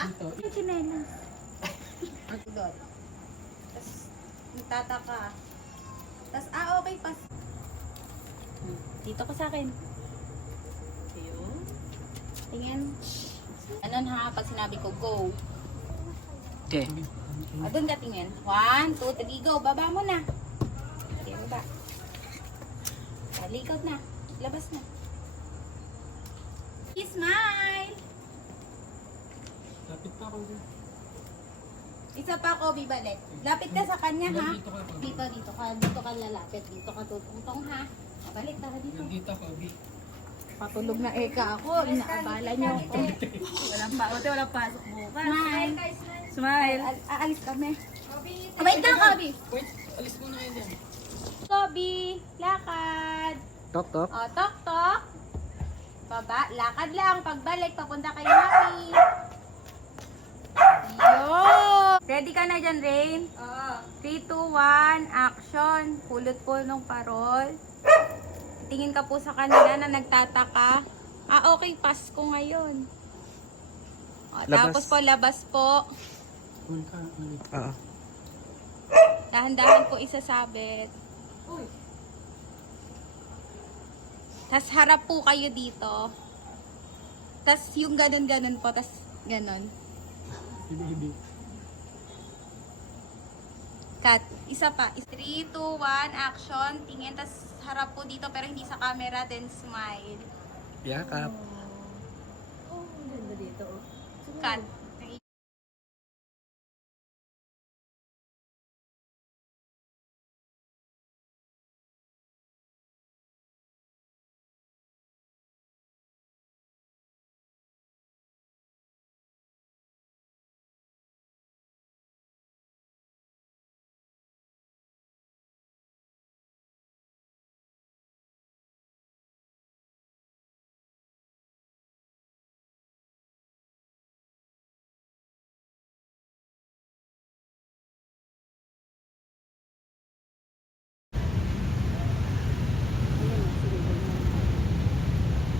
Ha? Yung chinelas. Doon. Tapos, nagtataka. Tapos, okay pa. Dito ko sa akin. Ayun. Tingin. Ano ha, pag sinabi ko, go. Okay. Doon ka tingin. 1, 2, 3, go. Baba mo na. Okay, baba. Likod na. Labas na. Smile! Lapit pa ako. Isa pa, Kobe, balik. Lapit ka sa kanya, ha? Dito ka. Dito ka lalapit. Dito ka tutungtong, ha? Balik, tara dito. Nandito ako, Abi. Patulog na eka ako. Inaabala niyo ako. Walang pasok bukas. Smile! Smile! Aalis kami. Wait lang, Kobe! Wait, alis muna kayo dyan. Kobe! Lakad! Tok, tok. O, tok, tok. Baba, lakad lang. Pagbalik, papunta kay Mami. Yo! Ready ka na dyan, Rain? Oo. 3, 2, 1, action. Pulot po nung parol. Tingin ka po sa kanila na nagtataka. Okay, Pasko ngayon. O, Labas. tapos po, labas po. Oo. Dahan-dahan po isasabit. Tas harap po kayo dito. Tas yung ganun-ganun po. Tas ganun. Cut. Isa pa. 3, 2, 1, action. Tingin. Tas harap po dito pero hindi sa camera. Then smile. Yakap. Cut.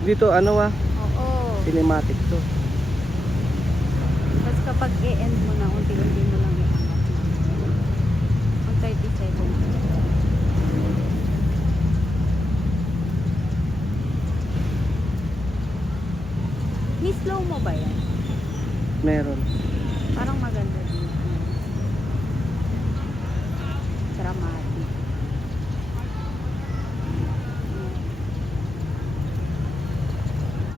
Dito ano Oo. cinematic to. Tapos kapag i-end mo na, unti-unti mo lang i-angat na. On 30 seconds. May slow mo ba yan? Meron. Parang maganda din. Dramatic.